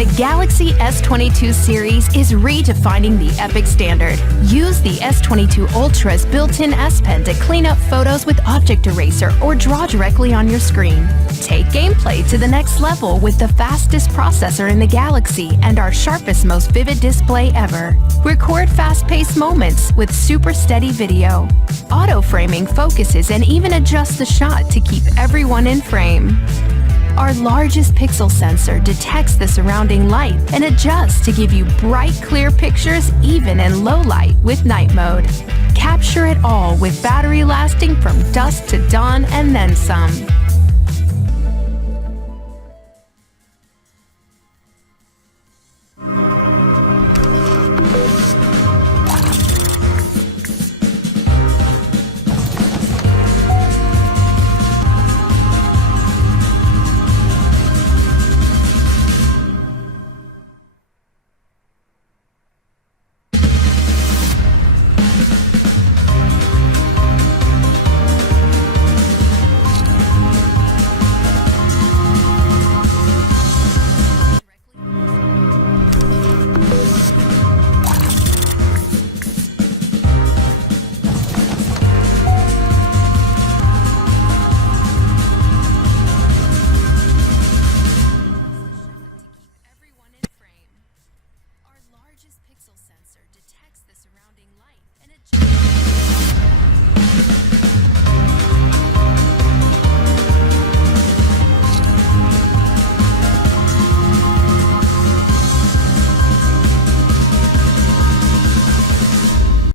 The Galaxy S22 series is redefining the epic standard. Use the S22 Ultra's built-in S Pen to clean up photos with Object Eraser or draw directly on your screen. Take gameplay to the next level with the fastest processor in the Galaxy and our sharpest, most vivid display ever. Record fast-paced moments with super steady video. Auto-framing focuses and even adjusts the shot to keep everyone in frame. Our largest pixel sensor detects the surrounding light and adjusts to give you bright, clear pictures even in low light with night mode. Capture it all with battery lasting from dusk to dawn and then some.